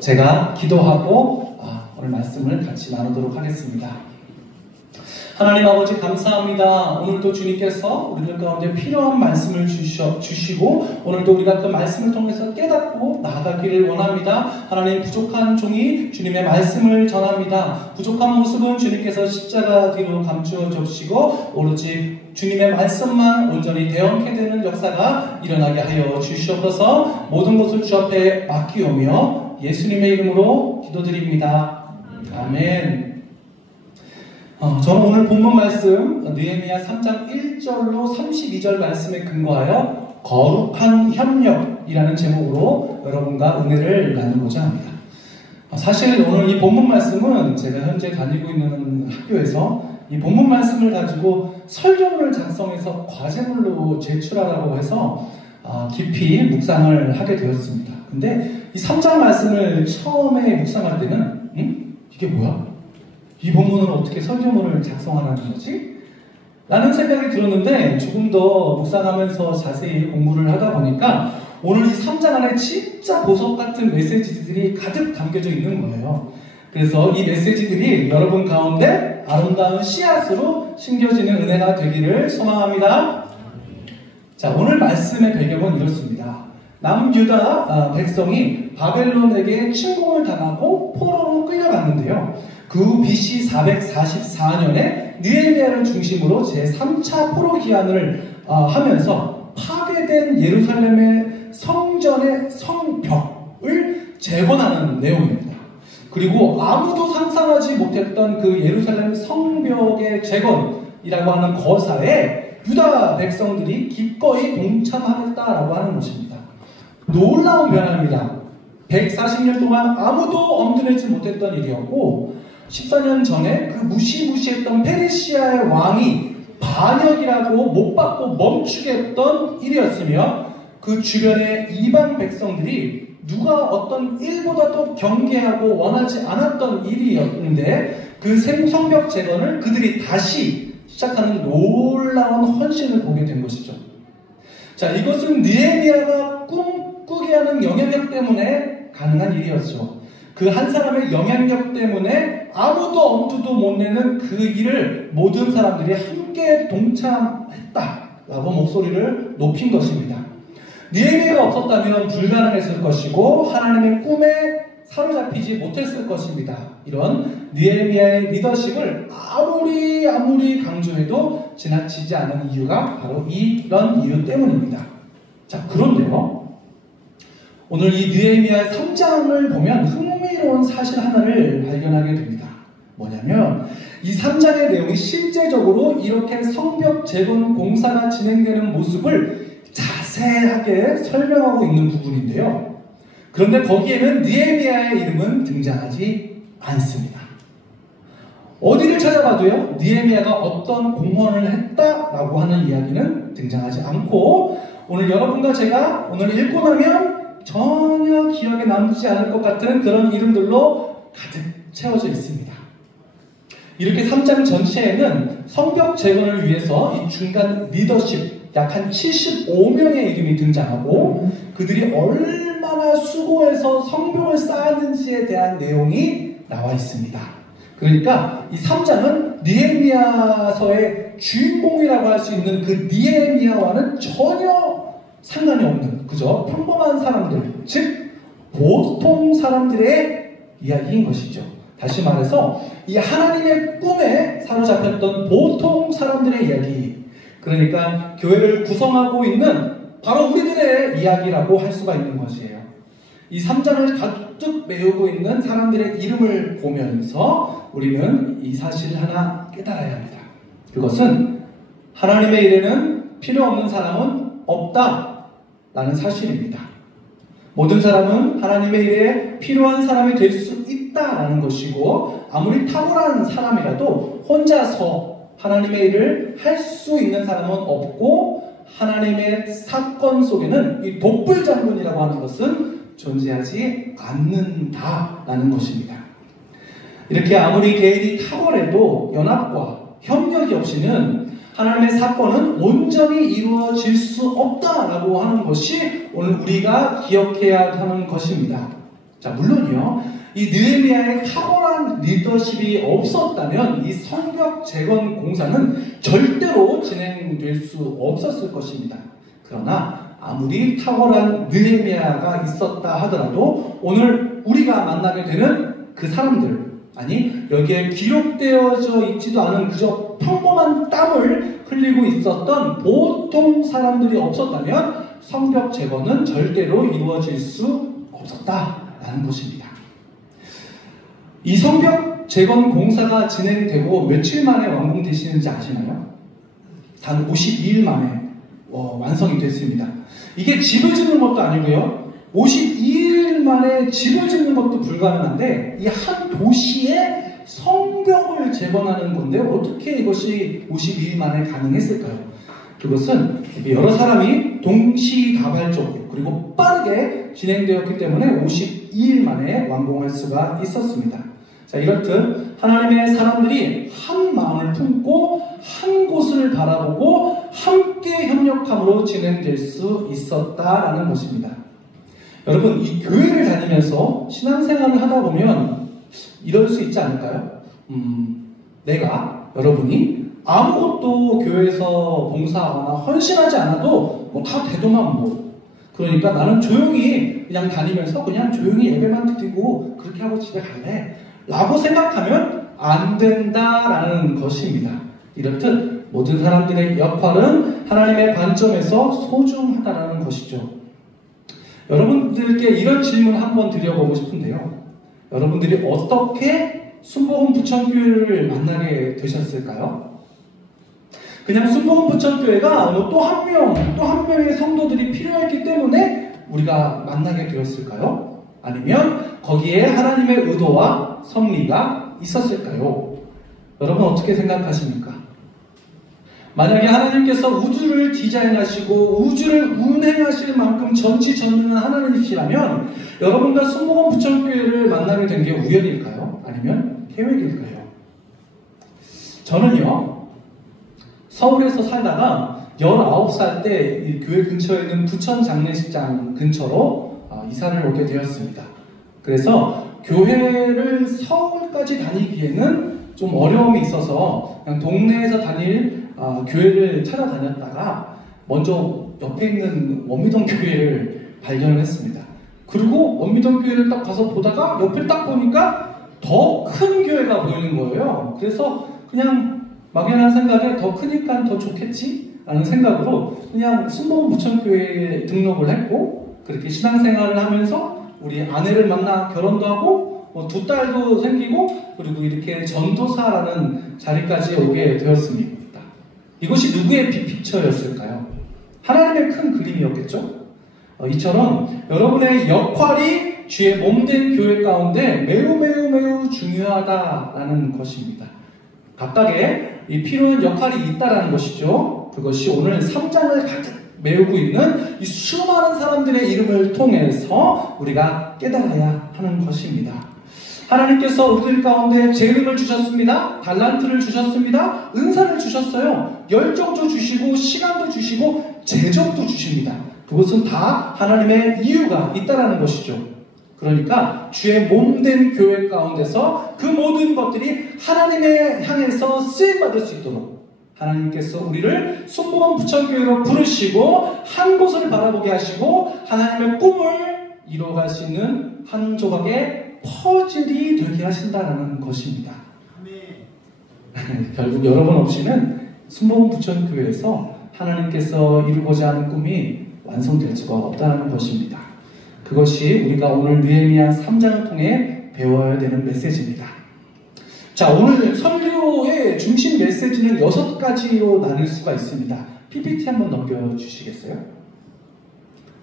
제가 기도하고 오늘 말씀을 같이 나누도록 하겠습니다. 하나님 아버지 감사합니다. 오늘도 주님께서 우리들 가운데 필요한 말씀을 주시고 오늘도 우리가 그 말씀을 통해서 깨닫고 나아가기를 원합니다. 하나님 부족한 종이 주님의 말씀을 전합니다. 부족한 모습은 주님께서 십자가 뒤로 감추어 주시고 오로지 주님의 말씀만 온전히 대언케 되는 역사가 일어나게 하여 주시옵소서. 모든 것을 주 앞에 맡기오며 예수님의 이름으로 기도드립니다. 아멘. 저는 오늘 본문 말씀 느헤미야 3장 1절로 32절 말씀에 근거하여 거룩한 협력이라는 제목으로 여러분과 은혜를 나누고자 합니다. 사실 오늘 이 본문 말씀은 제가 현재 다니고 있는 학교에서 이 본문 말씀을 가지고 설교문을 작성해서 과제물로 제출하라고 해서 깊이 묵상을 하게 되었습니다. 근데 이 3장 말씀을 처음에 묵상할 때는 이게 뭐야? 이 본문을 어떻게 설교문을 작성하라는 거지? 라는 생각이 들었는데 조금 더 묵상하면서 자세히 공부를 하다 보니까 오늘 이 3장 안에 진짜 보석 같은 메시지들이 가득 담겨져 있는 거예요. 그래서 이 메시지들이 여러분 가운데 아름다운 씨앗으로 심겨지는 은혜가 되기를 소망합니다. 자, 오늘 말씀의 배경은 이렇습니다. 남유다 백성이 바벨론에게 침공을 당하고 포로로 끌려갔는데요. 그 후 BC 444년에 느헤미야를 중심으로 제3차 포로 기한을 하면서 파괴된 예루살렘의 성전의 성벽을 재건하는 내용입니다. 그리고 아무도 상상하지 못했던 그 예루살렘 성벽의 재건이라고 하는 거사에 유다 백성들이 기꺼이 동참하겠다라고 하는 것입니다. 놀라운 변화입니다. 140년 동안 아무도 엄두내지 못했던 일이었고 14년 전에 그 무시무시했던 페르시아의 왕이 반역이라고 못 받고 멈추게 했던 일이었으며 그 주변의 이방 백성들이 누가 어떤 일보다 더 경계하고 원하지 않았던 일이었는데 그 성벽 재건을 그들이 다시 시작하는 놀라운 헌신을 보게 된 것이죠. 자, 이것은 느헤미야가 꿈꾸게 하는 영향력 때문에 가능한 일이었죠. 그 한 사람의 영향력 때문에 아무도 엄두도 못 내는 그 일을 모든 사람들이 함께 동참했다라고 목소리를 높인 것입니다. 느헤미야가 없었다면 불가능했을 것이고 하나님의 꿈에 사로잡히지 못했을 것입니다. 이런 느헤미야의 리더십을 아무리 강조해도 지나치지 않은 이유가 바로 이런 이유 때문입니다. 자, 그런데요. 오늘 이 느헤미야 3장을 보면 흥미로운 사실 하나를 발견하게 됩니다. 뭐냐면 이 3장의 내용이 실제적으로 이렇게 성벽 재건 공사가 진행되는 모습을 자세하게 설명하고 있는 부분인데요. 그런데 거기에는 느헤미야의 이름은 등장하지 않습니다. 어디를 찾아봐도요, 느헤미야가 어떤 공헌을 했다라고 하는 이야기는 등장하지 않고 오늘 여러분과 제가 오늘 읽고 나면 전혀 기억에 남지 않을 것 같은 그런 이름들로 가득 채워져 있습니다. 이렇게 3장 전체에는 성벽 재건을 위해서 이 중간 리더십 약 한 75명의 이름이 등장하고 그들이 얼마나 수고해서 성벽을 쌓았는지에 대한 내용이 나와 있습니다. 그러니까 이 3장은 느헤미야서의 주인공이라고 할 수 있는 그 느헤미야와는 전혀 상관이 없는 그저 평범한 사람들, 즉 보통 사람들의 이야기인 것이죠. 다시 말해서 이 하나님의 꿈에 사로잡혔던 보통 사람들의 이야기, 그러니까 교회를 구성하고 있는 바로 우리들의 이야기라고 할 수가 있는 것이에요. 이 3장을 가득 메우고 있는 사람들의 이름을 보면서 우리는 이 사실을 하나 깨달아야 합니다. 그것은 하나님의 일에는 필요 없는 사람은 없다라는 사실입니다. 모든 사람은 하나님의 일에 필요한 사람이 될 수 있다라는 것이고 아무리 탁월한 사람이라도 혼자서 하나님의 일을 할 수 있는 사람은 없고 하나님의 사건 속에는 이 독불장군이라고 하는 것은 존재하지 않는다라는 것입니다. 이렇게 아무리 개인이 탁월해도 연합과 협력이 없이는 하나님의 사건은 온전히 이루어질 수 없다라고 하는 것이 오늘 우리가 기억해야 하는 것입니다. 자, 물론이요. 이 느헤미야의 탁월한 리더십이 없었다면 이 성벽 재건 공사는 절대로 진행될 수 없었을 것입니다. 그러나 아무리 탁월한 느헤미야가 있었다 하더라도 오늘 우리가 만나게 되는 그 사람들, 아니 여기에 기록되어져 있지도 않은 그저 평범한 땀을 흘리고 있었던 보통 사람들이 없었다면 성벽 재건은 절대로 이루어질 수 없었다라는 것입니다. 이 성벽 재건 공사가 진행되고 며칠 만에 완공되시는지 아시나요? 단 52일 만에 완성이 됐습니다. 이게 집을 짓는 것도 아니고요. 52일 만에 집을 짓는 것도 불가능한데 이 한 도시의 성벽을 재건하는 건데 어떻게 이것이 52일 만에 가능했을까요? 그것은 여러 사람이 동시다발적으로 그리고 빠르게 진행되었기 때문에 52일 만에 완공할 수가 있었습니다. 자, 이렇듯 하나님의 사람들이 한 마음을 품고 한 곳을 바라보고 함께 협력함으로 진행될 수 있었다라는 것입니다. 여러분, 이 교회를 다니면서 신앙생활을 하다 보면 이럴 수 있지 않을까요? 여러분이 아무것도 교회에서 봉사하거나 헌신하지 않아도 뭐 다 되더만 뭐. 그러니까 나는 조용히 그냥 다니면서 그냥 조용히 예배만 드리고 그렇게 하고 집에 갈래 라고 생각하면 안 된다라는 것입니다. 이렇듯 모든 사람들의 역할은 하나님의 관점에서 소중하다라는 것이죠. 여러분들께 이런 질문 한번 드려보고 싶은데요. 여러분들이 어떻게 순복음 부천교회를 만나게 되셨을까요? 그냥 순복음 부천교회가 또 한 명의 성도들이 필요했기 때문에 우리가 만나게 되었을까요? 아니면 거기에 하나님의 의도와 섭리가 있었을까요? 여러분 어떻게 생각하십니까? 만약에 하나님께서 우주를 디자인하시고 우주를 운행하실 만큼 전지전능한 하나님이시라면 여러분과 순복음 부천교회를 만나게 된 게 우연일까요? 아니면 계획일까요? 저는요, 서울에서 살다가 19살 때 이 교회 근처에 있는 부천 장례식장 근처로 이사를 오게 되었습니다. 그래서 교회를 서울까지 다니기에는 좀 어려움이 있어서 그냥 동네에서 다닐 교회를 찾아다녔다가 먼저 옆에 있는 원미동 교회를 발견을 했습니다. 그리고 원미동 교회를 딱 가서 보다가 옆에 딱 보니까 더 큰 교회가 보이는 거예요. 그래서 그냥 막연한 생각에 더 크니까 더 좋겠지? 라는 생각으로 그냥 순복음 부천교회에 등록을 했고 그렇게 신앙생활을 하면서 우리 아내를 만나 결혼도 하고 두 딸도 생기고 그리고 이렇게 전도사라는 자리까지 오게 되었습니다. 이것이 누구의 빅픽처였을까요? 하나님의 큰 그림이었겠죠? 이처럼 여러분의 역할이 주의 몸된 교회 가운데 매우 중요하다라는 것입니다. 각각의 이 필요한 역할이 있다라는 것이죠. 그것이 오늘 3장을 가득 메우고 있는 이 수많은 사람들의 이름을 통해서 우리가 깨달아야 하는 것입니다. 하나님께서 우리들 가운데 재능을 주셨습니다. 달란트를 주셨습니다. 은사를 주셨어요. 열정도 주시고 시간도 주시고 재정도 주십니다. 그것은 다 하나님의 이유가 있다라는 것이죠. 그러니까 주의 몸된 교회 가운데서 그 모든 것들이 하나님의 향해서 쓰임받을 수 있도록 하나님께서 우리를 순복음 부천교회로 부르시고 한 곳을 바라보게 하시고 하나님의 꿈을 이뤄갈 수 있는 한 조각의 퍼즐이 되게 하신다는 것입니다. 결국 여러분 없이는 순복음 부천교회에서 하나님께서 이루고자 하는 꿈이 완성될 수가 없다는 것입니다. 그것이 우리가 오늘 느헤미야 3장을 통해 배워야 되는 메시지입니다. 자, 오늘 설교의 중심 메시지는 6가지로 나눌 수가 있습니다. PPT 한번 넘겨주시겠어요?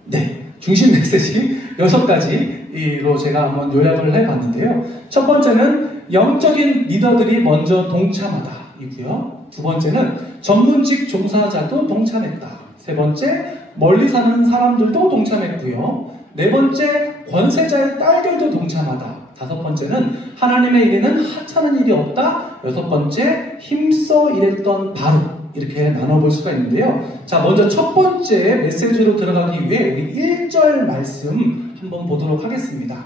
네, 중심 메시지 6가지로 제가 한번 요약을 해봤는데요. 첫 번째는 영적인 리더들이 먼저 동참하다 이고요. 두 번째는 전문직 종사자도 동참했다. 세 번째, 멀리 사는 사람들도 동참했고요. 네 번째, 권세자의 딸들도 동참하다. 다섯 번째는 하나님의 일에는 하찮은 일이 없다. 여섯 번째, 힘써 일했던 바로. 이렇게 나눠볼 수가 있는데요. 자, 먼저 첫 번째 메시지로 들어가기 위해 우리 1절 말씀 한번 보도록 하겠습니다.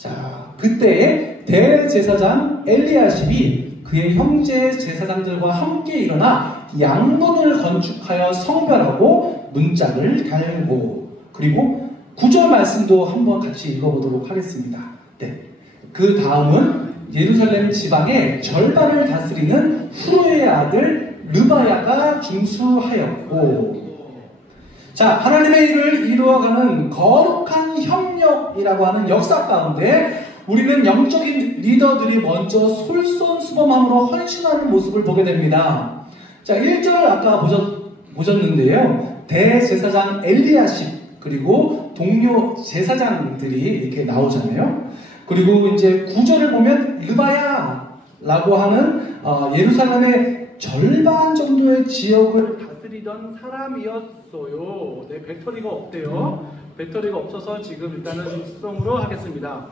자, 그때 대제사장 엘리야십이 그의 형제 제사장들과 함께 일어나 양문을 건축하여 성별하고 문짝을 달고, 그리고 9절 말씀도 한번 같이 읽어보도록 하겠습니다. 네. 그 다음은 예루살렘 지방의 절반을 다스리는 후르의 아들 르바야가 중수하였고, 자, 하나님의 일을 이루어가는 거룩한 협력이라고 하는 역사 가운데 우리는 영적인 리더들이 먼저 솔선수범함으로 헌신하는 모습을 보게 됩니다. 자, 1절 아까 보셨는데요. 대제사장 엘리야십 그리고 동료 제사장들이 이렇게 나오잖아요. 그리고 이제 9절을 보면 르바야라고 하는 예루살렘의 절반 정도의 지역을 다스리던 사람이었어요. 네, 배터리가 없대요. 배터리가 없어서 지금 일단은 수동으로 하겠습니다.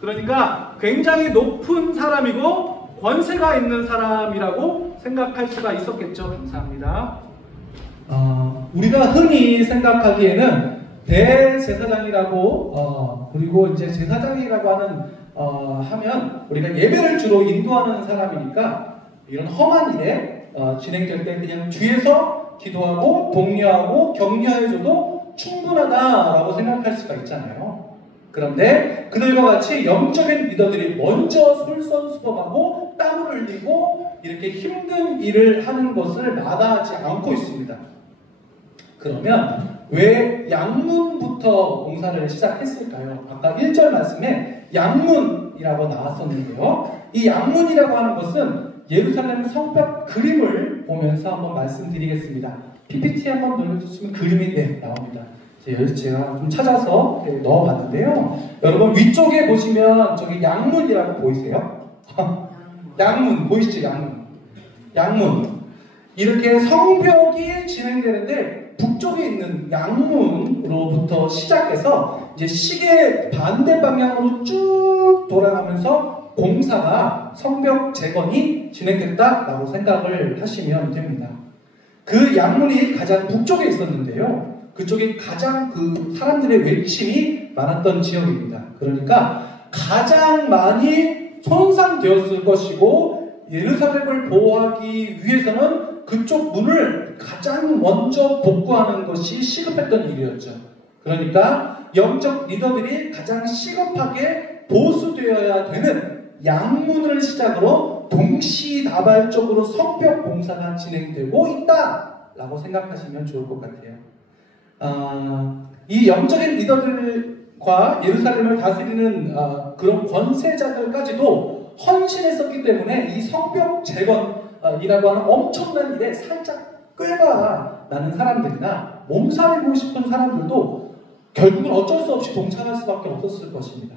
그러니까 굉장히 높은 사람이고 권세가 있는 사람이라고 생각할 수가 있었겠죠. 감사합니다. 우리가 흔히 생각하기에는 대제사장이라고 그리고 이제 제사장이라고 하면 우리가 예배를 주로 인도하는 사람이니까 이런 험한 일에 진행될 때 그냥 뒤에서 기도하고 독려하고 격려해줘도 충분하다라고 생각할 수가 있잖아요. 그런데 그들과 같이 영적인 리더들이 먼저 솔선수범하고 땀을 흘리고 이렇게 힘든 일을 하는 것을 마다하지 않고 있습니다. 그러면 왜 양문부터 공사를 시작했을까요? 아까 1절 말씀에 양문이라고 나왔었는데요. 이 양문이라고 하는 것은 예루살렘 성벽 그림을 보면서 한번 말씀드리겠습니다. PPT 한번 눌러주시면 그림이 나옵니다. 제가 좀 찾아서 넣어봤는데요. 여러분 위쪽에 보시면 저기 양문이라고 보이세요? 양문 보이시죠? 양문. 이렇게 성벽이 진행되는데 북쪽에 있는 양문으로부터 시작해서 이제 시계 반대 방향으로 쭉 돌아가면서 공사가 성벽 재건이 진행됐다라고 생각을 하시면 됩니다. 그 양문이 가장 북쪽에 있었는데요. 그쪽이 가장 그 사람들의 외침이 많았던 지역입니다. 그러니까 가장 많이 손상되었을 것이고 예루살렘을 보호하기 위해서는 그쪽 문을 가장 먼저 복구하는 것이 시급했던 일이었죠. 그러니까 영적 리더들이 가장 시급하게 보수되어야 되는 양문을 시작으로 동시다발적으로 성벽 공사가 진행되고 있다라고 생각하시면 좋을 것 같아요. 이 영적인 리더들과 예루살렘을 다스리는 그런 권세자들까지도 헌신했었기 때문에 이 성벽 재건이라고 하는 엄청난 일에 살짝 꾀가 나는 사람들이나 몸살이고 싶은 사람들도 결국은 어쩔 수 없이 동참할 수밖에 없었을 것입니다.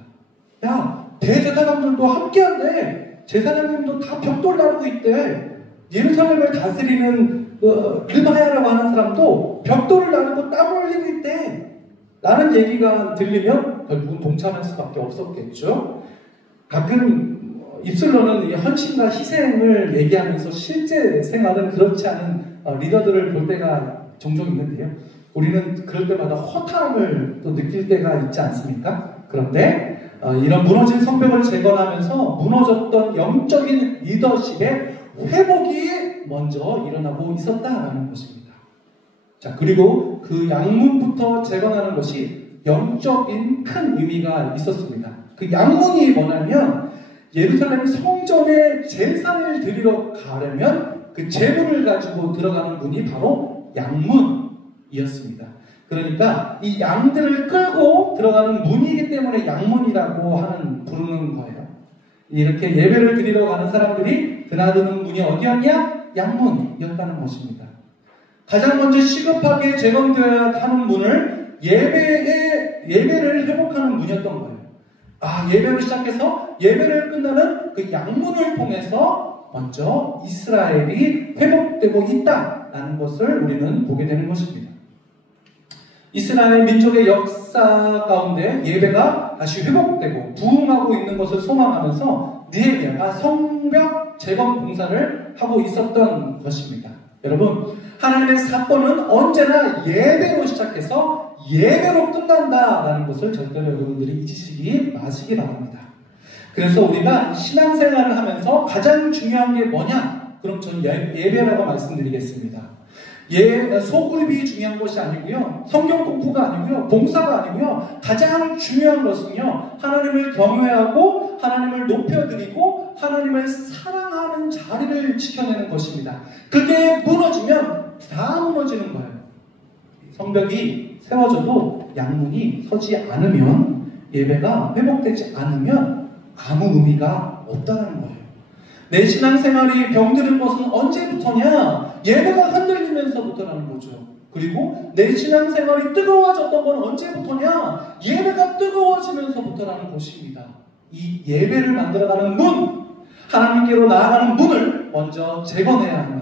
야, 대제사장들도 함께한대. 제사장님도 다 벽돌 나르고 있대. 예루살렘을 다스리는 르바야라고 하는 사람도 벽돌을 나르고 땀을 흘리고 있대. 라는 얘기가 들리면 결국은 동참할 수밖에 없었겠죠. 가끔 입술로는 이 헌신과 희생을 얘기하면서 실제 생활은 그렇지 않은 리더들을 볼 때가 종종 있는데요. 우리는 그럴 때마다 허탈함을 또 느낄 때가 있지 않습니까? 그런데 이런 무너진 성벽을 재건하면서 무너졌던 영적인 리더십의 회복이 먼저 일어나고 있었다라는 것입니다. 자, 그리고 그 양문부터 재건하는 것이 영적인 큰 의미가 있었습니다. 그 양문이 뭐냐면 예루살렘 성전에 제사를 드리러 가려면 그 제물을 가지고 들어가는 문이 바로 양문이었습니다. 그러니까 이 양들을 끌고 들어가는 문이기 때문에 양문이라고 부르는 거예요. 이렇게 예배를 드리러 가는 사람들이 드나드는 문이 어디였냐? 양문이었다는 것입니다. 가장 먼저 시급하게 재건되어야 하는 문을 예배를 회복하는 문이었던 거예요. 예배를 시작해서 예배를 끝나는 그 양문을 통해서 먼저 이스라엘이 회복되고 있다라는 것을 우리는 보게 되는 것입니다. 이스라엘 민족의 역사 가운데 예배가 다시 회복되고 부흥하고 있는 것을 소망하면서 느헤미야가 성벽 재건 공사를 하고 있었던 것입니다. 여러분, 하나님의 사건은 언제나 예배로 시작해서 예배로 끝난다라는 것을 절대로 여러분들이 잊으시기 마시기 바랍니다. 그래서 우리가 신앙생활을 하면서 가장 중요한 게 뭐냐? 그럼 저는 예배라고 말씀드리겠습니다. 소그룹이 중요한 것이 아니고요. 성경 공부가 아니고요. 봉사가 아니고요. 가장 중요한 것은요. 하나님을 경외하고 하나님을 높여드리고 하나님을 사랑하는 자리를 지켜내는 것입니다. 그게 무너지면 다 무너지는 거예요. 성벽이 세워져도 양문이 서지 않으면, 예배가 회복되지 않으면 아무 의미가 없다는 거예요. 내 신앙생활이 병드는 것은 언제부터냐? 예배가 흔들리면서부터라는 거죠. 그리고 내 신앙생활이 뜨거워졌던 건 언제부터냐? 예배가 뜨거워지면서부터라는 것입니다. 이 예배를 만들어가는 문, 하나님께로 나아가는 문을 먼저 제거해야 합니다.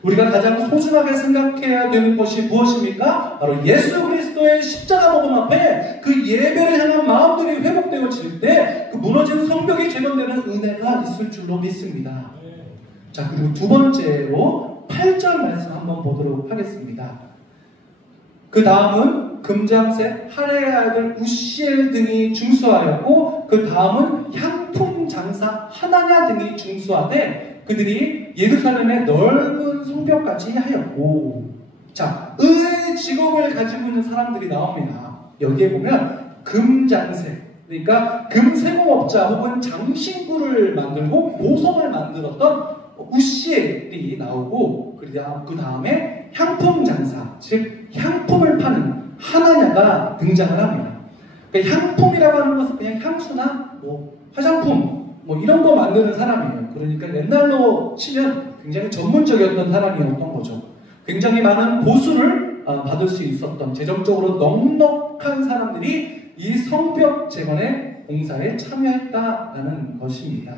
우리가 가장 소중하게 생각해야 되는 것이 무엇입니까? 바로 예수 그리스도의 십자가 복음 앞에 그 예배를 향한 마음들이 회복되어질 때 그 무너진 성벽이 재건되는 은혜가 있을 줄로 믿습니다. 자, 그리고 두 번째로 8절 말씀 한번 보도록 하겠습니다. 그 다음은 금장색 하레의 아들 우시엘 등이 중수하였고, 그 다음은 향품 장사 하나냐 등이 중수하되 그들이 예루살렘의 넓은 성벽까지 하였고. 자, 의의 직업을 가지고 있는 사람들이 나옵니다. 여기에 보면 금장색, 그러니까 금세공업자 혹은 장신구를 만들고 보석을 만들었던 우시엘이 나오고, 그 다음에 향품 장사, 즉 향품을 파는 하나냐가 등장을 합니다. 그러니까 향품이라고 하는 것은 그냥 향수나 화장품 이런 거 만드는 사람이에요. 그러니까 옛날로 치면 굉장히 전문적이었던 사람이었던 거죠. 굉장히 많은 보수를 받을 수 있었던, 재정적으로 넉넉한 사람들이 이 성벽 재건의 공사에 참여했다라는 것입니다.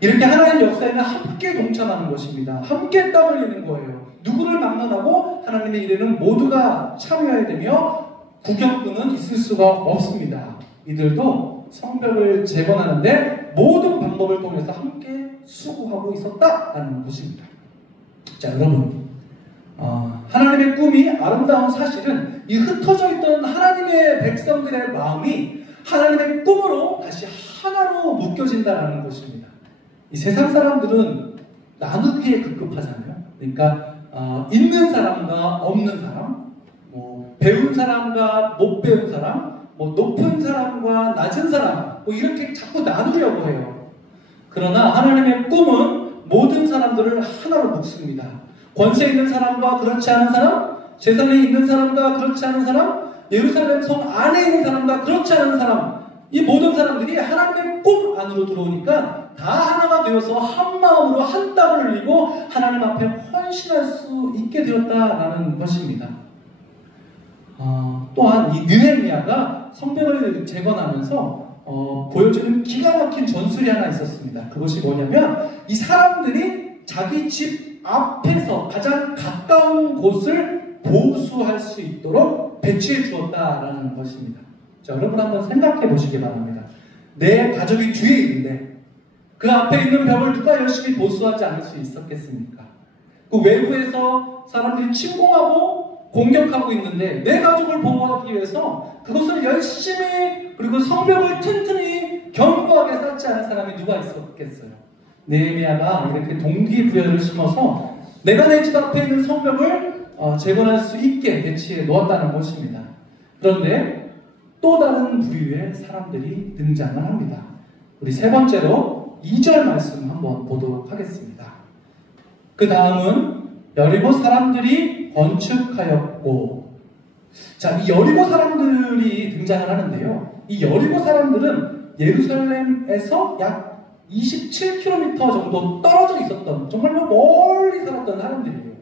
이렇게 하나님 역사에는 함께 동참하는 것입니다. 함께 땀 흘리는 거예요. 누구를 막론하고 하나님의 일에는 모두가 참여해야 되며 구경꾼은 있을 수가 없습니다. 이들도 성벽을 재건하는데 모든 방법을 통해서 함께 수고하고 있었다라는 것입니다. 자, 여러분, 하나님의 꿈이 아름다운 사실은 이 흩어져 있던 하나님의 백성들의 마음이 하나님의 꿈으로 다시 하나로 묶여진다는 것입니다. 이 세상 사람들은 나누기에 급급하잖아요. 그러니까 있는 사람과 없는 사람, 배운 사람과 못 배운 사람, 높은 사람과 낮은 사람, 이렇게 자꾸 나누려고 해요. 그러나 하나님의 꿈은 모든 사람들을 하나로 묶습니다. 권세 있는 사람과 그렇지 않은 사람, 재산에 있는 사람과 그렇지 않은 사람, 예루살렘 성 안에 있는 사람과 그렇지 않은 사람, 이 모든 사람들이 하나님의 꿈 안으로 들어오니까 다 하나가 되어서 한 마음으로 한 땀을 흘리고 하나님 앞에 헌신할 수 있게 되었다라는 것입니다. 또한 이 느헤미야가 성벽을 재건하면서 보여주는 기가 막힌 전술이 하나 있었습니다. 그것이 뭐냐면 이 사람들이 자기 집 앞에서 가장 가까운 곳을 보수할 수 있도록 배치해 주었다라는 것입니다. 자, 여러분 한번 생각해 보시기 바랍니다. 내 가족이 뒤에 있는데 그 앞에 있는 벽을 누가 열심히 보수하지 않을 수 있었겠습니까? 그 외부에서 사람들이 침공하고 공격하고 있는데 내 가족을 보호하기 위해서 그것을 열심히, 그리고 성벽을 튼튼히 견고하게 쌓지 않은 사람이 누가 있었겠어요? 느헤미야가 이렇게 동기부여를 심어서 내가 내 집 앞에 있는 성벽을 재건할 수 있게 배치해 놓았다는 것입니다. 그런데 또 다른 부류의 사람들이 등장을 합니다. 우리 세 번째로 2절 말씀 한번 보도록 하겠습니다. 그 다음은 여리고 사람들이 건축하였고. 자, 이 여리고 사람들이 등장을 하는데요. 이 여리고 사람들은 예루살렘에서 약 27km 정도 떨어져 있었던, 정말 멀리 살았던 사람들이에요.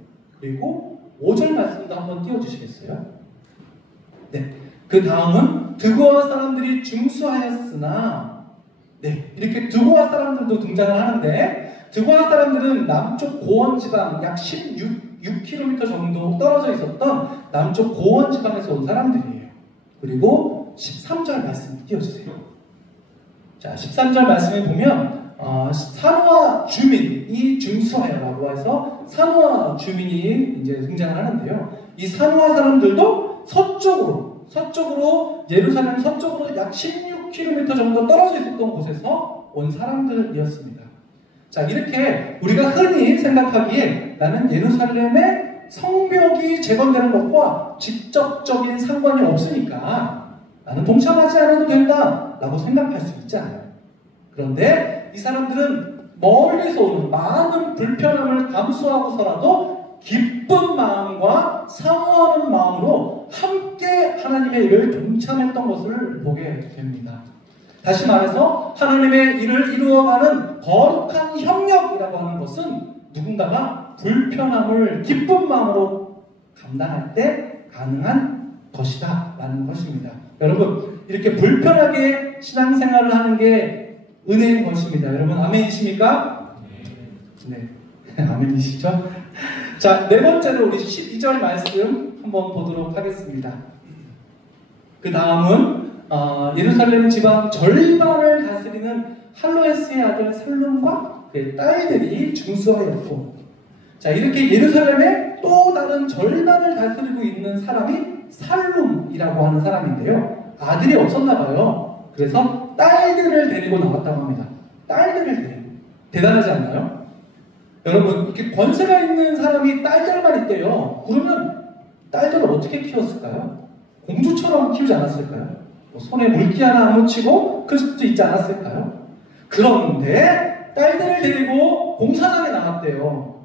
그리고 5절 말씀도 한번 띄워주시겠어요? 네. 그 다음은 드고아 사람들이 중수하였으나, 네, 이렇게 드고아 사람들도 등장을 하는데, 드고아 사람들은 남쪽 고원 지방 약 16km 정도 떨어져 있었던 남쪽 고원 지방에서 온 사람들이에요. 그리고 13절 말씀 띄워주세요. 자, 13절 말씀에 보면 산호와 주민이 중수하여라고 해서 산호와 주민이 이제 등장을 하는데요. 이 산호와 사람들도 서쪽으로 예루살렘 서쪽으로 약 16km 정도 떨어져 있었던 곳에서 온 사람들이었습니다. 자, 이렇게 우리가 흔히 생각하기에 나는 예루살렘의 성벽이 재건되는 것과 직접적인 상관이 없으니까 나는 동참하지 않아도 된다라고 생각할 수 있잖아요. 그런데 이 사람들은 멀리서 오는 많은 불편함을 감수하고서라도 기쁜 마음과 사모하는 마음으로 함께 하나님의 일을 동참했던 것을 보게 됩니다. 다시 말해서 하나님의 일을 이루어가는 거룩한 협력이라고 하는 것은 누군가가 불편함을 기쁜 마음으로 감당할 때 가능한 것이다 라는 것입니다. 여러분, 이렇게 불편하게 신앙생활을 하는 게 은혜인 것입니다. 여러분, 아멘이십니까? 네. 아멘이시죠? 자, 네 번째로 우리 12절 말씀 한번 보도록 하겠습니다. 그 다음은 예루살렘 지방 절반을 다스리는 할로에스의 아들 살룸과 그의 딸들이 중수하였고, 자, 이렇게 예루살렘의 또 다른 절반을 다스리고 있는 사람이 살룸이라고 하는 사람인데요. 아들이 없었나 봐요. 그래서 딸들을 데리고 나왔다고 합니다. 딸들을 데리고. 대단하지 않나요? 여러분, 이렇게 권세가 있는 사람이 딸들만 있대요. 그러면 딸들을 어떻게 키웠을까요? 공주처럼 키우지 않았을까요? 손에 물기 하나 안 묻히고 클 수도 있지 않았을까요? 그런데 딸들을 데리고 공사장에 나갔대요.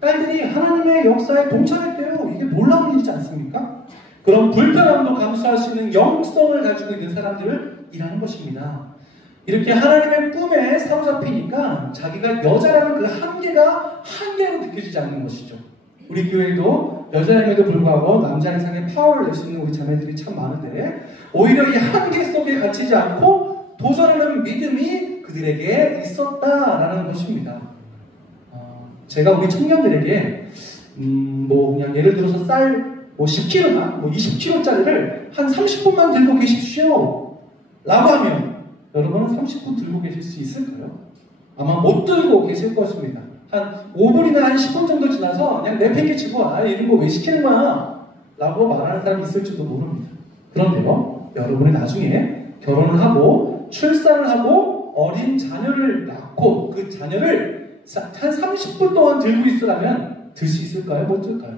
딸들이 하나님의 역사에 동참했대요. 이게 놀라운 일이지 않습니까? 그런 불편함도 감수할 수 있는 영성을 가지고 있는 사람들이라는 것입니다. 이렇게 하나님의 꿈에 사로잡히니까 자기가 여자라는 그 한계로 느껴지지 않는 것이죠. 우리 교회도 여자임에도 불구하고 남자 이상의 파워를 낼 수 있는 우리 자매들이 참 많은데, 오히려 이 한계 속에 갇히지 않고 도전하는 믿음이 그들에게 있었다라는 것입니다. 제가 우리 청년들에게 그냥 예를 들어서 쌀 10kg나 20kg짜리를 한 30분만 들고 계십시오 라고 하면 여러분은 30분 들고 계실 수 있을까요? 아마 못 들고 계실 것입니다. 한 5분이나 한 10분 정도 지나서 그냥 내팽개치고 이런 거 왜 시키는 거야? 라고 말하는 사람이 있을지도 모릅니다. 그런데요, 여러분이 나중에 결혼을 하고 출산을 하고 어린 자녀를 낳고 그 자녀를 한 30분 동안 들고 있으라면 들 수 있을까요? 못 들까요?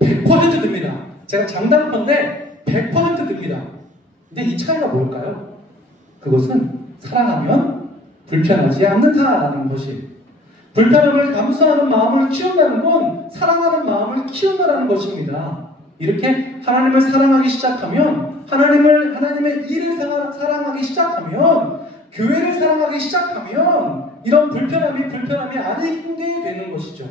100% 듭니다. 제가 장담컨대 100% 듭니다. 근데 이 차이가 뭘까요? 그것은 사랑하면 불편하지 않는다라는 것이, 불편함을 감수하는 마음을 키운다는 건 사랑하는 마음을 키운다는 것입니다. 이렇게 하나님을 사랑하기 시작하면, 하나님의 일을 사랑하기 시작하면, 교회를 사랑하기 시작하면 이런 불편함이 아니게 되는 것이죠.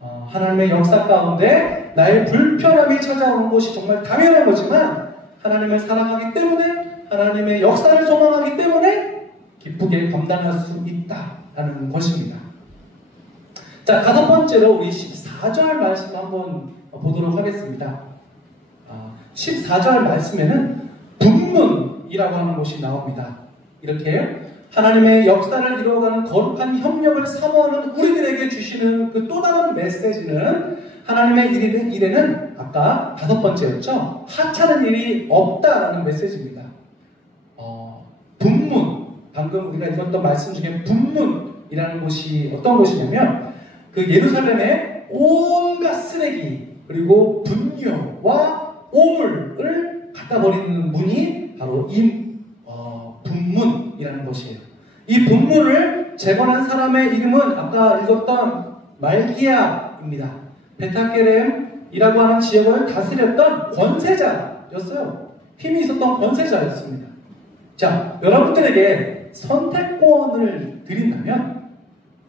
하나님의 역사 가운데 나의 불편함이 찾아오는 것이 정말 당연한 거지만, 하나님을 사랑하기 때문에, 하나님의 역사를 소망하기 때문에 기쁘게 감당할 수 있다라는 것입니다. 자, 다섯 번째로 우리 14절 말씀 한번 보도록 하겠습니다. 14절 말씀에는 분문이라고 하는 것이 나옵니다. 이렇게 하나님의 역사를 이루어가는 거룩한 협력을 사모하는 우리들에게 주시는 그 또 다른 메시지는, 하나님의 일에는 아까 다섯 번째였죠, 하찮은 일이 없다라는 메시지입니다. 분문, 방금 우리가 읽었던 말씀 중에 분문이라는 것이 어떤 것이냐면, 그 예루살렘의 온갖 쓰레기 그리고 분뇨와 오물을 갖다 버리는 문이 바로 이 분문이라는 것이에요. 이 분문을 재건한 사람의 이름은 아까 읽었던 말기야입니다. 베타게렘이라고 하는 지역을 다스렸던 권세자였어요. 힘이 있었던 권세자였습니다. 자, 여러분들에게 선택권을 드린다면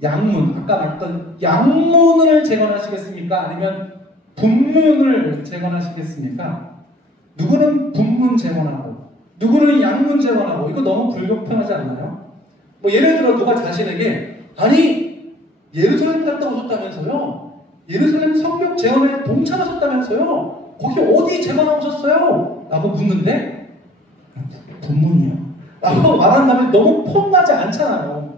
양문, 아까 말했던 양문을 재건하시겠습니까? 아니면 분문을 재건하시겠습니까? 누구는 분문 재건하고 누구는 양문 재건하고, 이거 너무 불공평하지 않나요? 예를 들어 누가 자신에게, 아니 예루살렘 갔다 오셨다면서요? 예루살렘 성벽 재건에 동참하셨다면서요? 거기 어디 재건하셨어요? 라고 묻는데 분문이요 라고 말한다면 너무 폼나지 않잖아요.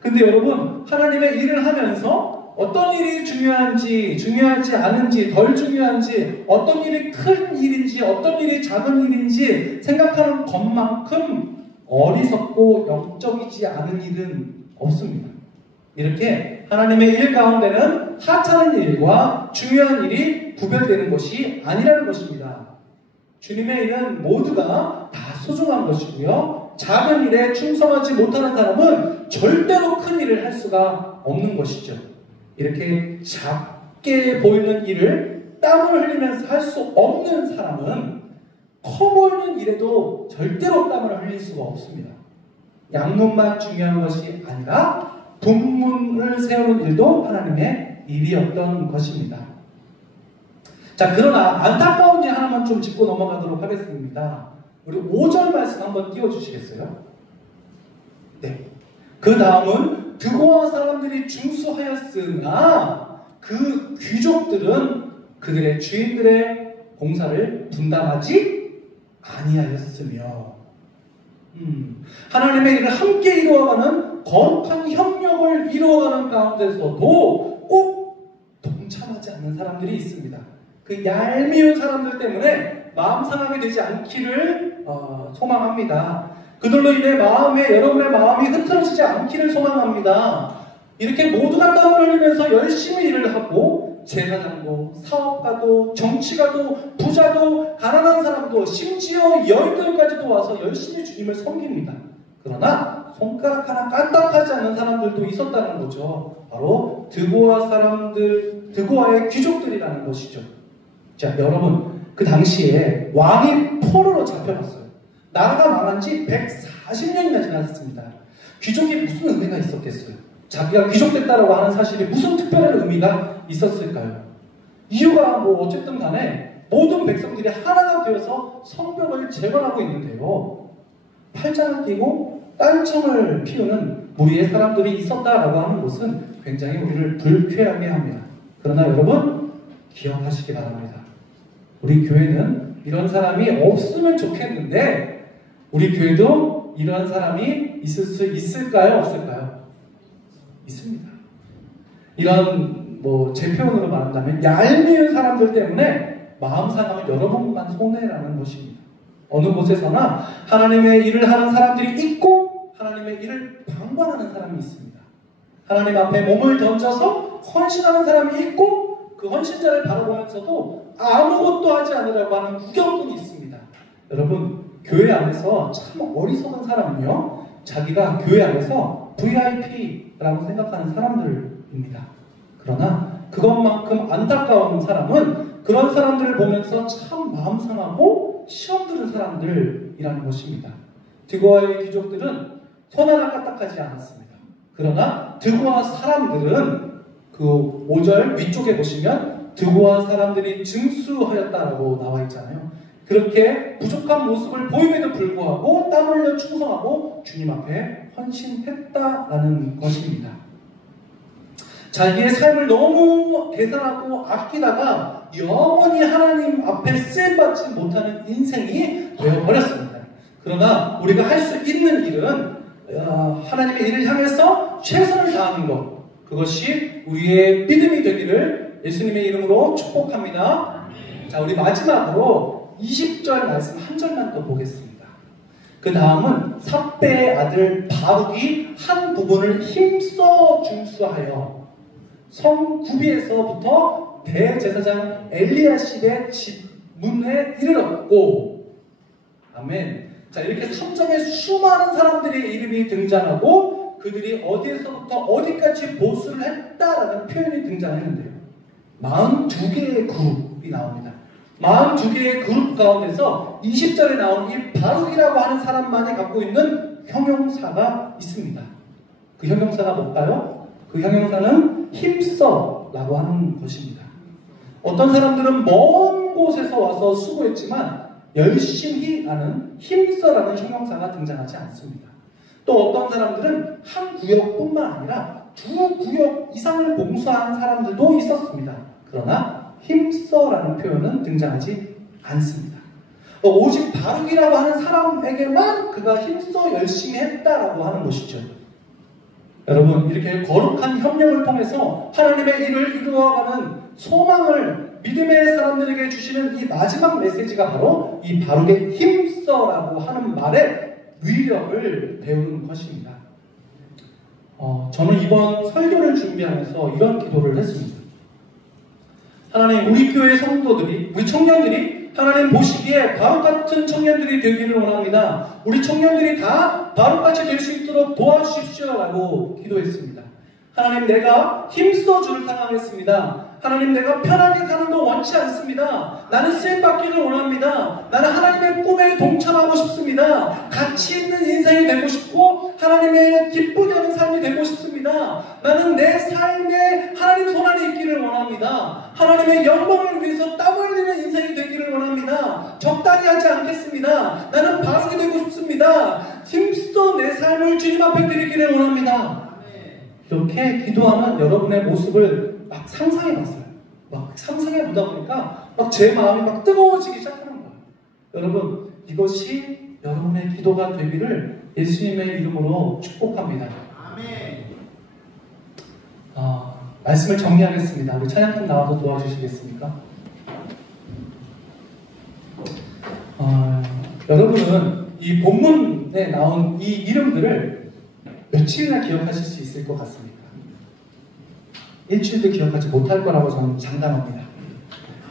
근데 여러분, 하나님의 일을 하면서 어떤 일이 중요한지, 중요하지 않은지, 덜 중요한지, 어떤 일이 큰 일인지, 어떤 일이 작은 일인지 생각하는 것만큼 어리석고 영적이지 않은 일은 없습니다. 이렇게 하나님의 일 가운데는 하찮은 일과 중요한 일이 구별되는 것이 아니라는 것입니다. 주님의 일은 모두가 다 소중한 것이고요. 작은 일에 충성하지 못하는 사람은 절대로 큰 일을 할 수가 없는 것이죠. 이렇게 작게 보이는 일을 땀을 흘리면서 할 수 없는 사람은 커 보이는 일에도 절대로 땀을 흘릴 수가 없습니다. 양문만 중요한 것이 아니라 분문을 세우는 일도 하나님의 일이었던 것입니다. 자, 그러나 안타까운 일 하나만 좀 짚고 넘어가도록 하겠습니다. 우리 5절 말씀 한번 띄워주시겠어요? 네. 그 다음은 드고아 사람들이 중수하였으나 그 귀족들은 그들의 주인들의 공사를 분담하지 아니하였으며 하나님의 일을 함께 이루어가는 거룩한 협력을 이루어가는 가운데서도 꼭 동참하지 않는 사람들이 있습니다. 그 얄미운 사람들 때문에 마음 상하게 되지 않기를 소망합니다. 그들로 인해 여러분의 마음이 흐트러지지 않기를 소망합니다. 이렇게 모두가 땀을 흘리면서 열심히 일을 하고 제사장도, 사업가도, 정치가도, 부자도, 가난한 사람도, 심지어 여인들까지도 와서 열심히 주님을 섬깁니다. 그러나 손가락 하나 까딱하지 않는 사람들도 있었다는 거죠. 바로 드고아의 귀족들이라는 것이죠. 자, 여러분, 그 당시에 왕이 포로로 잡혀갔어요. 나라가 망한 지 140년이나 지났습니다. 귀족이 무슨 의미가 있었겠어요? 자기가 귀족됐다라고 하는 사실이 무슨 특별한 의미가 있었을까요? 이유가 어쨌든 간에 모든 백성들이 하나가 되어서 성벽을 재건하고 있는데요. 팔짱을 끼고 딴청을 피우는 무리의 사람들이 있었다라고 하는 것은 굉장히 우리를 불쾌하게 합니다. 그러나 여러분, 기억하시기 바랍니다. 우리 교회는 이런 사람이 없으면 좋겠는데 우리 교회도 이러한 사람이 있을 수 있을까요? 없을까요? 있습니다. 이런 제 표현으로 말한다면 얄미운 사람들 때문에 마음 상하면 여러분만 손해라는 것입니다. 어느 곳에서나 하나님의 일을 하는 사람들이 있고 하나님의 일을 방관하는 사람이 있습니다. 하나님 앞에 몸을 던져서 헌신하는 사람이 있고 그 헌신자를 바라보면서도 아무것도 하지 않으려고 하는 구경꾼이 있습니다. 여러분, 교회 안에서 참 어리석은 사람은요, 자기가 교회 안에서 VIP라고 생각하는 사람들입니다. 그러나 그것만큼 안타까운 사람은 그런 사람들을 보면서 참 마음 상하고 시험 들은 사람들이라는 것입니다. 드고아의 귀족들은 손 하나 까딱하지 않았습니다. 그러나 드고아 사람들은 그 5절 위쪽에 보시면 드고아 사람들이 증수하였다라고 나와 있잖아요. 그렇게 부족한 모습을 보임에도 불구하고 땀 흘려 충성하고 주님 앞에 헌신했다라는 것입니다. 자기의 삶을 너무 계산하고 아끼다가 영원히 하나님 앞에 쓰임받지 못하는 인생이 되어버렸습니다. 그러나 우리가 할 수 있는 일은 하나님의 일을 향해서 최선을 다하는 것, 그것이 우리의 믿음이 되기를 예수님의 이름으로 축복합니다. 자, 우리 마지막으로 20절 말씀 한 절만 더 보겠습니다. 그 다음은 삽배의 아들 바룩이 한 부분을 힘써 중수하여 성 구비에서부터 대제사장 엘리야십의 집 문에 이르렀고, 아멘. 자, 이렇게 3장에 수많은 사람들의 이름이 등장하고 그들이 어디에서부터 어디까지 보수를 했다라는 표현이 등장했는데요. 42개의 그룹이 나옵니다. 42개의 그룹 가운데서 20절에 나오는 이 바룩이라고 하는 사람만이 갖고 있는 형용사가 있습니다. 그 형용사가 뭘까요? 그 형용사는 힘써라고 하는 것입니다. 어떤 사람들은 먼 곳에서 와서 수고했지만 열심히 라는 힘써라는 형용사가 등장하지 않습니다. 또 어떤 사람들은 한 구역뿐만 아니라 두 구역 이상을 봉사한 사람들도 있었습니다. 그러나 힘써라는 표현은 등장하지 않습니다. 오직 바룩이라고 하는 사람에게만 그가 힘써 열심히 했다라고 하는 것이죠. 여러분, 이렇게 거룩한 협력을 통해서 하나님의 일을 이루어가는 소망을 믿음의 사람들에게 주시는 이 마지막 메시지가 바로 이 바르게 힘써라고 하는 말의 위력을 배우는 것입니다. 저는 이번 설교를 준비하면서 이런 기도를 했습니다. 하나님, 우리 교회 성도들이, 우리 청년들이 하나님 보시기에 바로 같은 청년들이 되기를 원합니다. 우리 청년들이 다 바로같이 될 수 있도록 도와주십시오라고 기도했습니다. 하나님, 내가 힘써 주를 당하겠습니다. 하나님, 내가 편하게 사는 거 원치 않습니다. 나는 쓰임받기를 원합니다. 나는 하나님의 꿈에 동참하고 싶습니다. 가치 있는 인생이 되고 싶고 하나님의 기쁘게 하는 삶이 되고 싶습니다. 나는 내 삶에 하나님 손안에 있기를 원합니다. 하나님의 영광을 위해서 땀 흘리는 인생이 되기를 원합니다. 적당히 하지 않겠습니다. 나는 바르게 되고 싶습니다. 힘써 내 삶을 주님 앞에 드리기를 원합니다. 이렇게 기도하는 여러분의 모습을 막 상상해봤어요. 막 상상해보다 보니까 막 제 마음이 막 뜨거워지기 시작하는 거예요. 여러분, 이것이 여러분의 기도가 되기를 예수님의 이름으로 축복합니다. 아멘. 말씀을 정리하겠습니다. 우리 찬양팀 나와서 도와주시겠습니까? 여러분은 이 본문에 나온 이 이름들을 며칠이나 기억하실 수 있을 것 같습니까? 일주일도 기억하지 못할 거라고 저는 장담합니다.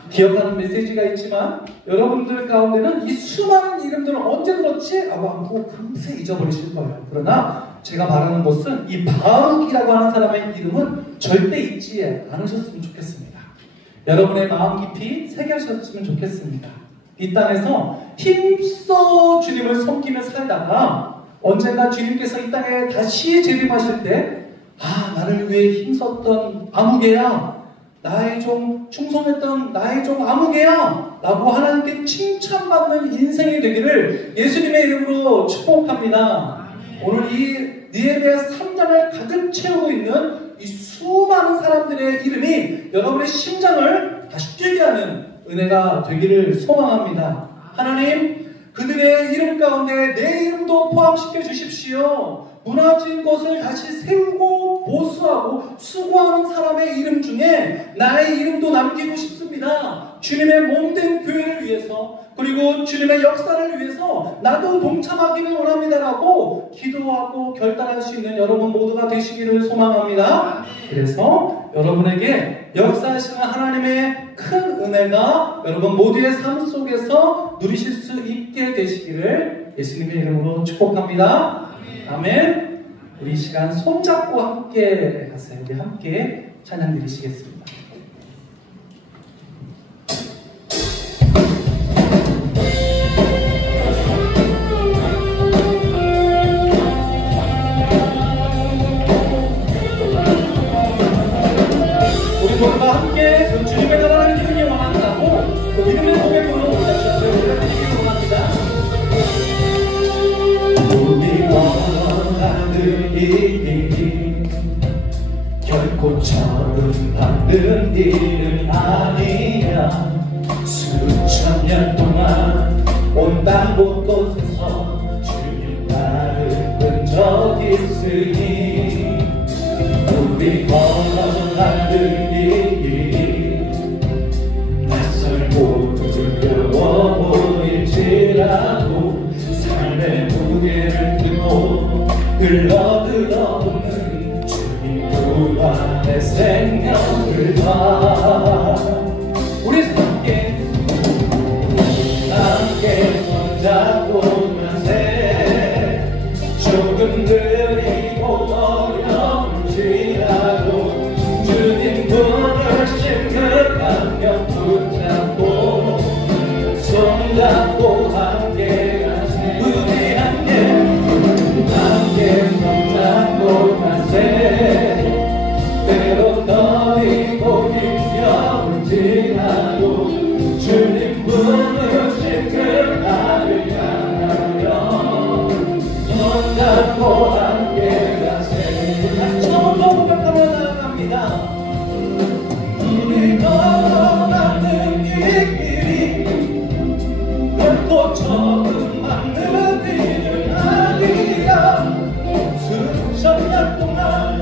기억하는 메시지가 있지만 여러분들 가운데는 이 수많은 이름들을 언제 들었지? 아마 금세 잊어버리실 거예요. 그러나 제가 말하는 것은 이 바룩이라고 하는 사람의 이름은 절대 잊지 않으셨으면 좋겠습니다. 여러분의 마음 깊이 새겨졌으면 좋겠습니다. 이 땅에서 힘써 주님을 섬기며 살다가 언젠가 주님께서 이 땅에 다시 재림하실 때 나를 위해 힘썼던 아무개야, 나의 종 충성했던 나의 종 아무개야 라고 하나님께 칭찬받는 인생이 되기를 예수님의 이름으로 축복합니다. 오늘 이 느헤미야 3장을 가득 채우고 있는 이 수많은 사람들의 이름이 여러분의 심장을 다시 뛰게 하는 은혜가 되기를 소망합니다. 하나님, 그들의 이름 가운데 내 이름도 포함시켜 주십시오. 무너진 것을 다시 세우고 보수하고 수고하는 사람의 이름 중에 나의 이름도 남기고 싶습니다. 주님의 몸된 교회를 위해서, 그리고 주님의 역사를 위해서 나도 동참하기를 원합니다라고 기도하고 결단할 수 있는 여러분 모두가 되시기를 소망합니다. 그래서 여러분에게 역사하시는 하나님의 큰 은혜가 여러분 모두의 삶 속에서 누리실 수 있게 되시기를 예수님의 이름으로 축복합니다. 아멘. 우리 이 시간 손잡고 함께 하세요. 우리 함께 찬양 드리시겠습니다. 우리 모두가 함께 그 주님의 나라를 이루기 원한다고 그 믿음의 고백으로 올려주셔서 드리기 원합니다. 일이 결코 처음 받는 일은 아니야. 수천 년 동안 온갖 곳곳에서 주님 따르는 적 있으니 우리 걸어가는 일이 낯설고 두려워 보일지라도 삶의 무게를 들고 흘러들어오는 주님 그 안에 생명을 봐. 우리 함께 손잡고 가세. 조금 느리고 어려울지라도 주님 부르신 그 감격 붙잡고 손잡고 함께 가세. 우리 함께 손잡고 가세. 때로 떨리고 힘겨울지라도 주님 부르신 그 나를 향하여 손잡고 함께 가세. 다시 처음부터 고백하며 나아갑니다. 우리 걸어가는 이 길이 결코 처음 만드는 일은 아니야. 수천 년 동안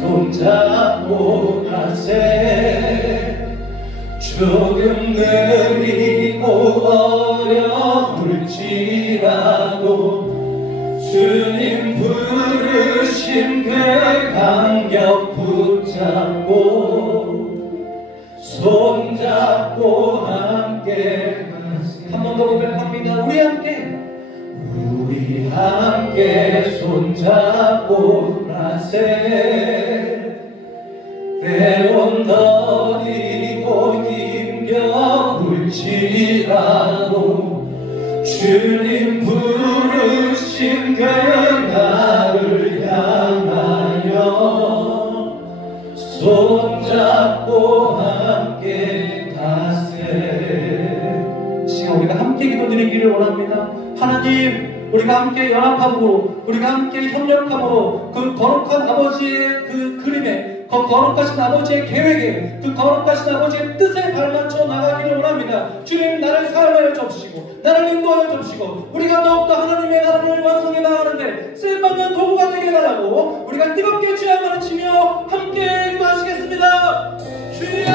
손잡고 가세. 조금 느리고 어려울지라도 주님 부르신 그 간격 붙잡고 손잡고 함께 가세. 한 번 더 고백합니다. 우리 함께 손잡고 가세. 때론 더디고 힘겨울지라도 주님 부르신 그 나를 향하여 손잡고 함께 가세. 지금 우리가 함께 기도드리기를 원합니다. 하나님, 우리가 함께 연합함으로, 우리가 함께 협력함으로 그 거룩한 아버지의 그 그림에, 그 거룩하신 아버지의 계획에, 그 거룩하신 아버지의 뜻에 발맞춰 나가기를 원합니다. 주님, 나를 사용하여 주시고 나를 인도하여 주시고 우리가 더욱더 하나님의 나라를 완성해 나가는데 쓰임받는 도구가 되게 해달라고 우리가 뜨겁게 주야만을 치며 함께 기도하시겠습니다. 주여!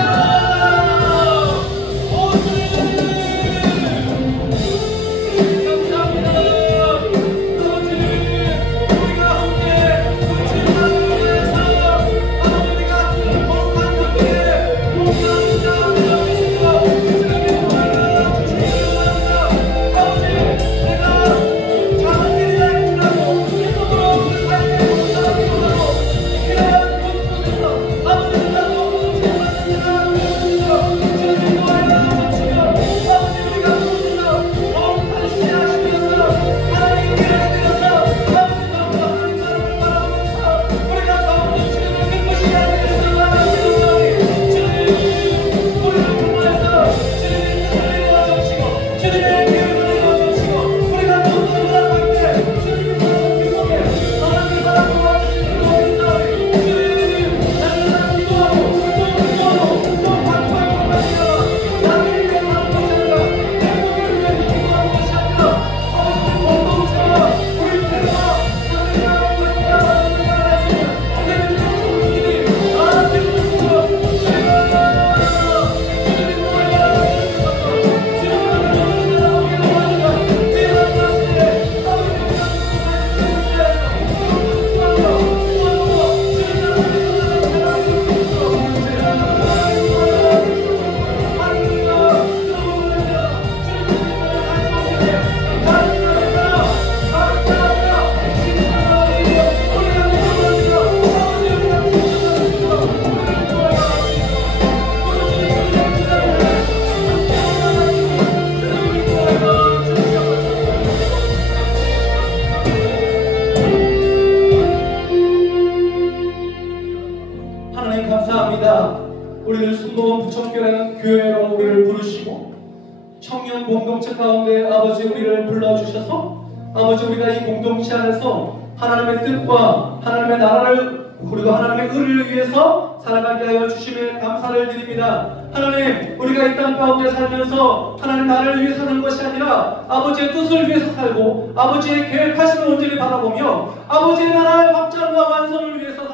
우리를 순도원 부천교회라는 교회로 우리를 부르시고 청년 공동체 가운데 아버지 우리를 불러주셔서 아버지 우리가 이 공동체 안에서 하나님의 뜻과 하나님의 나라를 그리고 하나님의 의를 위해서 살아가게 하여 주심에 감사를 드립니다. 하나님, 우리가 이 땅 가운데 살면서 하나님 나를 위해 사는 것이 아니라 아버지의 뜻을 위해서 살고 아버지의 계획하시는 온전히 바라보며 아버지의 나라의 확장과 완성을 위해서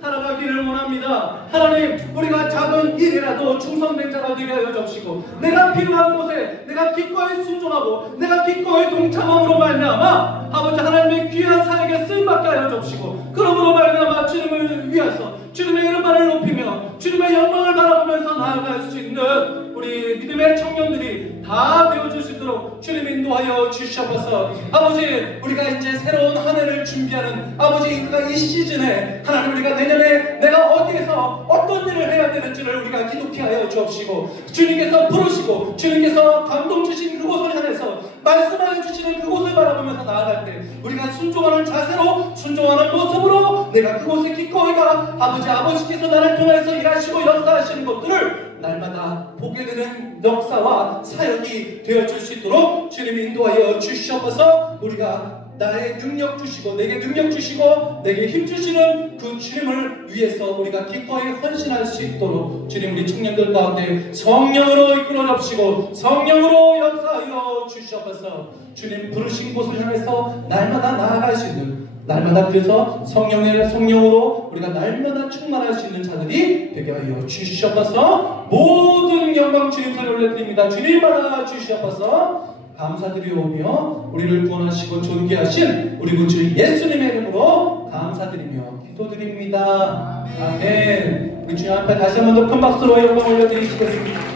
살아가기를 원합니다. 하나님, 우리가 작은 일이라도 충성된 자가 되게 하여 주시고 내가 필요한 곳에 내가 기꺼이 순종하고 내가 기꺼이 동참함으로 말미암아 아버지 하나님의 귀한 사역에 쓰임받게 하여 주시고 그러므로 말미암아 주님을 위해서 주님의 이름만을 높이며 주님의 영광을 바라보면서 나아갈 수 있는 우리 믿음의 청년들이 다 되어줄 수 있도록 주님 인도하여 주시옵소서. 아버지, 우리가 이제 새로운 한 해를 준비하는 아버지, 우리가 이 시즌에 하나님, 우리가 내년에 내가 어디에서 어떤 일을 해야 되는지를 우리가 기독케 하여 주옵시고 주님께서 부르시고 주님께서 감동 주신 그곳을 향해서 말씀하여 주시는 그곳을 바라보면서 나아갈 때 우리가 순종하는 자세로 순종하는 모습으로 내가 그곳에 기꺼이 가 아버지께서 나를 통해서 일하시고 역사하시는 것들을 날마다 보게 되는 역사와 사역이 되어줄 수 있도록 주님이 인도하여 주시옵소서. 우리가 나의 능력 주시고 내게 능력 주시고 내게 힘 주시는 그 주님을 위해서 우리가 기꺼이 헌신할 수 있도록 주님, 우리 청년들 가운데 성령으로 이끌어 주시고 성령으로 역사하여 주시옵소서. 주님 부르신 곳을 향해서 날마다 나아갈 수 있는, 날마다 그래서 성령으로 우리가 날마다 충만할 수 있는 자들이 되게 하여 주시옵소서. 모든 영광 주님 손에 올려드립니다. 주님 받아 주시옵소서. 감사드리오며 우리를 구원하시고 존귀하신 우리 구주 예수님의 이름으로 감사드리며 기도드립니다. 아멘. 우리 주님 앞에 다시 한번 더 큰 박수로 영광 올려드리시겠습니다.